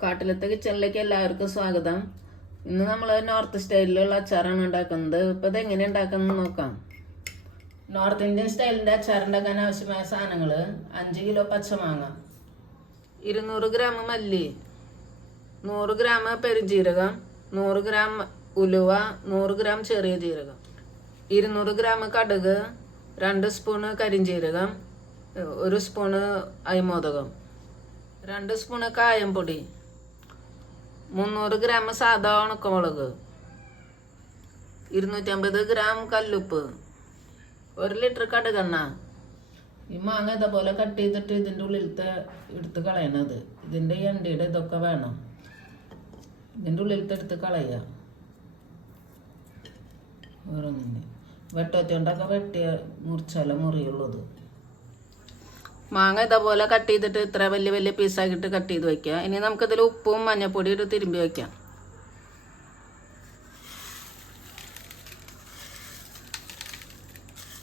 കാട്ടിലത്തെ കിച്ചണിലേക്ക് എല്ലാവർക്കും സ്വാഗതം. ഇന്ന് നമ്മൾ നോർത്ത് സ്റ്റൈലിലുള്ള അച്ചാറാണ് ഉണ്ടാക്കുന്നത്. ഇപ്പം ഇത് എങ്ങനെ ഉണ്ടാക്കുന്നത് നോക്കാം. നോർത്ത് ഇന്ത്യൻ സ്റ്റൈലിൻ്റെ അച്ചാർ ഉണ്ടാക്കാൻ ആവശ്യമായ സാധനങ്ങൾ: 5 കിലോ പച്ചമാങ്ങ, 200 ഗ്രാം മല്ലി, 100 ഗ്രാം പെരുജീരകം, 100 ഗ്രാം ഉലുവ, 100 ഗ്രാം ചെറിയ ജീരകം, 200 ഗ്രാം കടുക്, 2 സ്പൂണ് കരിഞ്ജീരകം, 1 സ്പൂണ് അയമോദകം, 2 സ്പൂണ് കായംപൊടി, 300 ഗ്രാം സാധാ ഉണക്കമുളക്, 250 ഗ്രാം കല്ലുപ്പ്, 1 ലിറ്റർ കടുകെണ്ണ. ഈ മാങ്ങ ഇതേപോലെ കട്ട് ചെയ്തിട്ട് ഇതിൻ്റെ ഉള്ളിലത്തെ എടുത്ത് കളയണത്. ഇതിൻ്റെ എണ്ണയുടെ ഇതൊക്കെ വേണം. ഇതിൻ്റെ ഉള്ളിലത്തെ എടുത്ത് കളയുക. ഓരോന്നിൻ്റെ വെട്ടൊറ്റോണ്ടൊക്കെ വെട്ടിയ മുറിച്ചാല മുറിയുള്ളത്. മാങ്ങ ഇതേപോലെ കട്ട് ചെയ്തിട്ട് ഇത്ര വലിയ വലിയ പീസാക്കിയിട്ട് കട്ട് ചെയ്ത് വയ്ക്കുക. ഇനി നമുക്കിതിൽ ഉപ്പും മഞ്ഞപ്പൊടിയും ഇട്ട് തിരുമ്പി വയ്ക്കാം.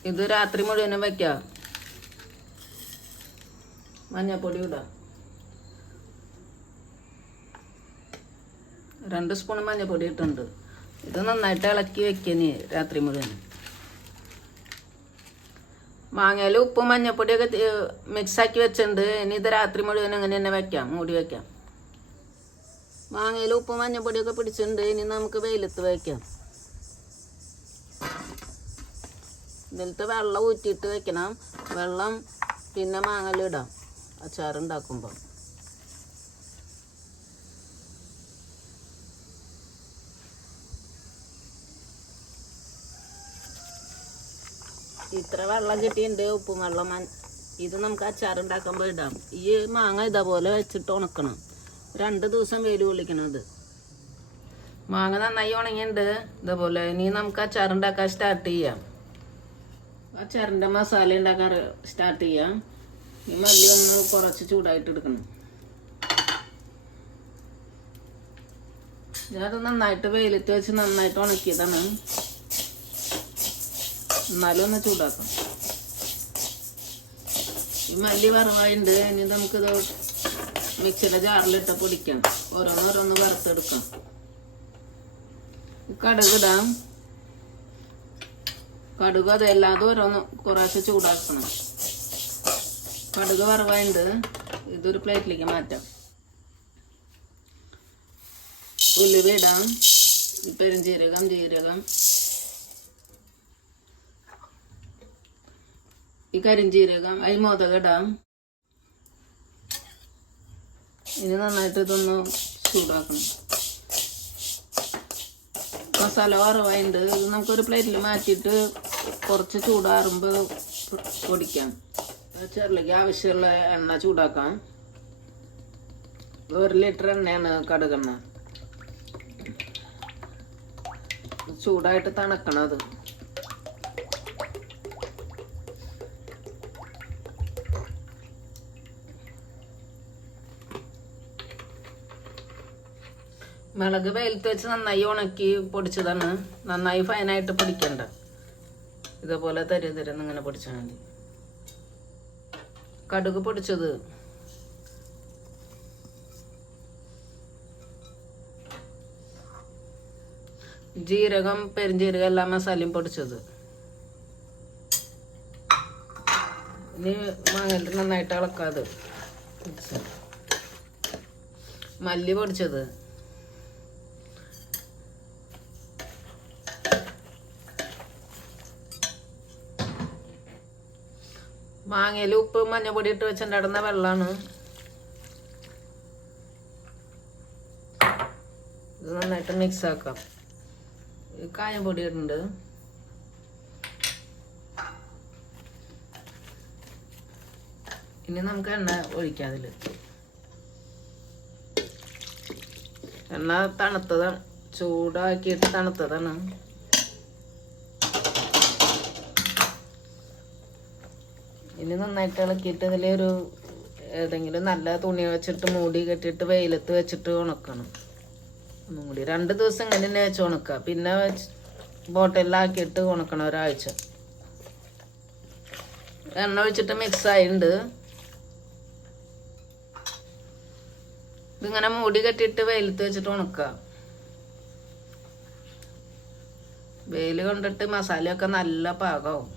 ഇത് രാത്രി മുഴുവനും വയ്ക്കാം. മഞ്ഞപ്പൊടി ഇടാം. 2 സ്പൂൺ മഞ്ഞപ്പൊടി ഇട്ടുണ്ട്. ഇത് നന്നായിട്ട് ഇളക്കി വെക്കണേ രാത്രി മുഴുവൻ. മാങ്ങയിൽ ഉപ്പും മഞ്ഞപ്പൊടിയൊക്കെ മിക്സാക്കി വെച്ചിട്ടുണ്ട്. ഇനി ഇത് രാത്രി മുഴുവൻ അങ്ങനെ തന്നെ വെക്കാം, മൂടി വെക്കാം. മാങ്ങയിൽ ഉപ്പും മഞ്ഞപ്പൊടിയൊക്കെ പിടിച്ചിട്ടുണ്ട്. ഇനി നമുക്ക് വെയിലത്ത് വയ്ക്കാം. ഇതിലത്തെ വെള്ളം ഊറ്റിയിട്ട് വെക്കണം. വെള്ളം പിന്നെ മാങ്ങയിലിടാം അച്ചാറുണ്ടാക്കുമ്പോൾ. ഇത്ര വെള്ളം കിട്ടിയിട്ടുണ്ട്, ഉപ്പും വെള്ളം. ഇത് നമുക്ക് അച്ചാറുണ്ടാക്കുമ്പോൾ ഇടാം. ഈ മാങ്ങ ഇതേപോലെ വെച്ചിട്ട് ഉണക്കണം. 2 ദിവസം വെയിൽ കൊള്ളിക്കണം. ഇത് മാങ്ങ നന്നായി ഉണങ്ങിയിട്ടുണ്ട് ഇതേപോലെ. ഇനി നമുക്ക് അച്ചാറുണ്ടാക്കാൻ സ്റ്റാർട്ട് ചെയ്യാം. അച്ചാറിൻ്റെ മസാല ഉണ്ടാക്കാൻ സ്റ്റാർട്ട് ചെയ്യാം. ഈ മല്ലി ഒന്ന് കുറച്ച് ചൂടായിട്ട് എടുക്കണം. ഞാനത് നന്നായിട്ട് വെയിലത്ത് വെച്ച് നന്നായിട്ട് ഉണക്കിയതാണ്. എന്നാലും ഒന്ന് ചൂടാക്കാം. ഈ മല്ലി വറവായിട്ടുണ്ട്. ഇനി നമുക്കിത് മിക്സിയുടെ ജാറിലിട്ട് പൊടിക്കാം. ഓരോന്നോരോന്ന് വറുത്തെടുക്കാം. കടുക് ഇടാം. കടുക് അതെല്ലാതും ഓരോന്ന് കുറേശ്ശെ ചൂടാക്കണം. കടുക് വറവായിട്ടുണ്ട്. ഇതൊരു പ്ലേറ്റിലേക്ക് മാറ്റാം. ഉലുവ ഇടാം. പെരുംജീരകം, ജീരകം, ഈ കരിഞ്ജീരകം, അയമോദകം ഇടാം. ഇനി നന്നായിട്ട് ഇതൊന്ന് ചൂടാക്കണം. മസാല വറവായിട്ടുണ്ട്. ഇത് നമുക്കൊരു പ്ലേറ്റിൽ മാറ്റിയിട്ട് കുറച്ച് ചൂടാറുമ്പോൾ പൊടിക്കാം. ചെറിലേക്ക് ആവശ്യമുള്ള എണ്ണ ചൂടാക്കാം. 1 ലിറ്റർ എണ്ണയാണ് കടുകെണ്ണ. ചൂടായിട്ട് തണുക്കണം. അത് മുളക് വെയിലത്ത് വെച്ച് നന്നായി ഉണക്കി പൊടിച്ചതാണ്. നന്നായി ഫൈനായിട്ട് പൊടിക്കണ്ട. ഇതേപോലെ തരുന്ന ഇങ്ങനെ പൊടിച്ചാൽ മതി. കടുക് പൊടിച്ചത്, ജീരകം, പെരുംജീരകം, എല്ലാ മസാലയും പൊടിച്ചത്. ഇനി മാങ്ങയിൽ നന്നായിട്ട് ഇളക്കാതെ. മല്ലി പൊടിച്ചത്, മാങ്ങയിൽ ഉപ്പ് മഞ്ഞപ്പൊടി ഇട്ട് വെച്ചിട്ടുണ്ടായിരുന്ന വെള്ളമാണ്. ഇത് നന്നായിട്ട് മിക്സ് ആക്കാം. കായംപൊടി ഇടുന്നുണ്ട്. ഇനി നമുക്ക് എണ്ണ ഒഴിക്കാം. അതിൽ എണ്ണ തണുത്തതാണ്, ചൂടാക്കിയിട്ട് തണുത്തതാണ്. ഇനി നന്നായിട്ട് ഇളക്കിയിട്ട് ഇതിലൊരു ഏതെങ്കിലും നല്ല തുണി വെച്ചിട്ട് മൂടി കെട്ടിയിട്ട് വെയിലത്ത് വെച്ചിട്ട് ഉണക്കണം. ഒന്നും കൂടി 2 ദിവസം ഇങ്ങനെ തന്നെ വെച്ച് ഉണക്കുക. പിന്നെ ബോട്ടിലാക്കിയിട്ട് ഉണക്കണം ഒരാഴ്ച. എണ്ണ ഒഴിച്ചിട്ട് മിക്സ് ആയിട്ടുണ്ട്. ഇതിങ്ങനെ മൂടി കെട്ടിയിട്ട് വെയിലത്ത് വെച്ചിട്ട് ഉണക്കുക. വെയിൽ കൊണ്ടിട്ട് മസാലയൊക്കെ നല്ല പാകമാവും.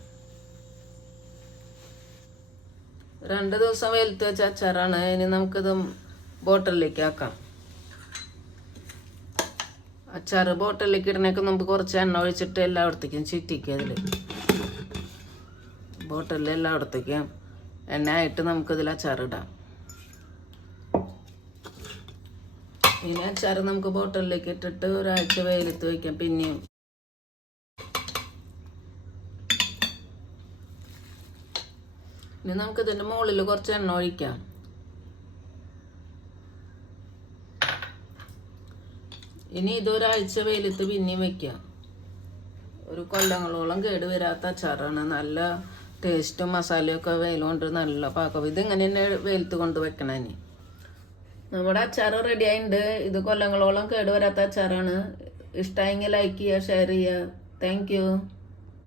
2 ദിവസം വെയിലത്ത് വെച്ച അച്ചാറാണ്. ഇനി നമുക്കിത് ബോട്ടിലേക്ക് ആക്കാം. അച്ചാർ ബോട്ടിലേക്ക് ഇടണേക്ക് നമുക്ക് കുറച്ച് എണ്ണ ഒഴിച്ചിട്ട് എല്ലായിടത്തേക്കും ചുറ്റിക്കുക. അതിൽ ബോട്ടിലിൽ എല്ലായിടത്തേക്കും എണ്ണ ആയിട്ട് നമുക്കിതിൽ അച്ചാറിടാം. ഇനി അച്ചാർ നമുക്ക് ബോട്ടിലേക്ക് ഇട്ടിട്ട് ഒരാഴ്ച വെയിലത്ത് വയ്ക്കാം. പിന്നെയും ഇനി നമുക്കിതിൻ്റെ മുകളിൽ കുറച്ച് എണ്ണ ഒഴിക്കാം. ഇനി ഇതൊരാഴ്ച വെയിലത്ത് പിന്നെയും വയ്ക്കാം. ഒരു കൊല്ലങ്ങളോളം കേട് വരാത്ത അച്ചാറാണ്. നല്ല ടേസ്റ്റും മസാലയൊക്കെ വെയിൽ കൊണ്ട് നല്ല പാകം. ഇതിങ്ങനെ തന്നെ വെയിലത്ത് കൊണ്ട് വെക്കണം. ഇനി നമ്മുടെ അച്ചാർ റെഡി ആയിട്ടുണ്ട്. ഇത് കൊല്ലങ്ങളോളം കേട് വരാത്ത അച്ചാറാണ്. ഇഷ്ടമായെങ്കിൽ ലൈക്ക് ചെയ്യുക, ഷെയർ ചെയ്യുക. Thank you.